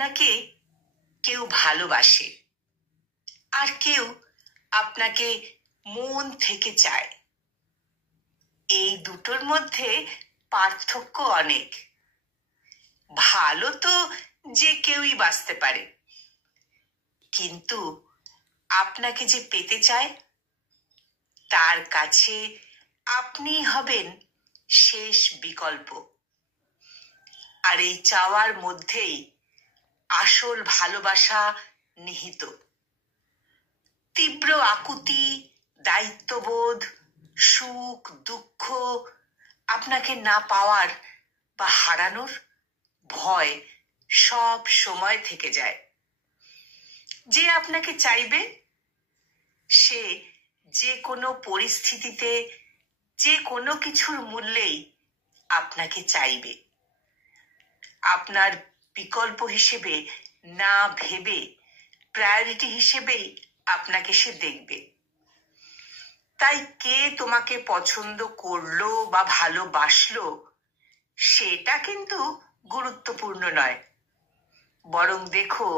আপনাকে কেউ ভালোবাসে, আর কেউ আপনাকে মন থেকে চায়। এই দুটোর মধ্যে পার্থক্য অনেক। ভালো তো যে কেউই বাঁচতে পারে, কিন্তু আপনাকে যে পেতে চায়, তার কাছে আপনি হবেন শেষ বিকল্প। আর এই চাওয়ার মধ্যেই আসল ভালোবাসা নিহিত। তীব্র আকুতি, দায়িত্ববোধ, সুখ দুঃখ, আপনাকে না পাওয়ার বা হারানোর ভয় সব সময় থেকে যায়। যে আপনাকে চাইবে, সে যে কোনো পরিস্থিতিতে যে কোনো কিছুর মূল্যেই আপনাকে চাইবে। আপনার বিকল্প হিসেবে না ভেবে প্রায়োরিটি হিসেবেই আপনাকে সে দেখবে। তাই কে তোমাকে পছন্দ করলো বা ভালোবাসলো সেটা কিন্তু গুরুত্বপূর্ণ নয়, বরং দেখো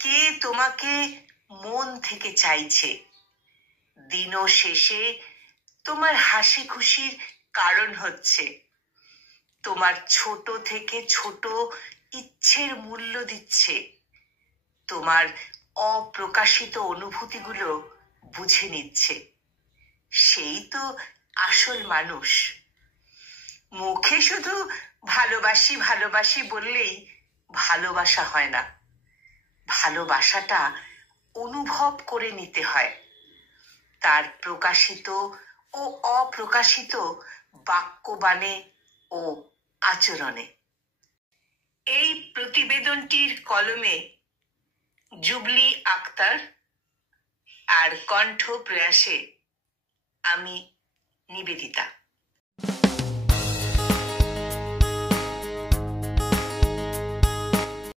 কে তোমাকে মন থেকে চাইছে। দিনও শেষে তোমার হাসি খুশির কারণ হচ্ছে, তোমার ছোট থেকে ছোট ইচ্ছের মূল্য দিচ্ছে, তোমার অপ্রকাশিত অনুভূতিগুলো বুঝে নিচ্ছে। সেই তো আসল মানুষ। মুখে শুধু ভালোবাসি ভালোবাসি বললেই ভালোবাসা হয় না। ভালোবাসাটা অনুভব করে নিতে হয়, তার প্রকাশিত ও অপ্রকাশিত বাক্যবাণে ও আচরণে। এই প্রতিবেদনটির কলমে জুবলি আক্তার, আর কণ্ঠ প্রয়াসে আমি নিবেদিতা।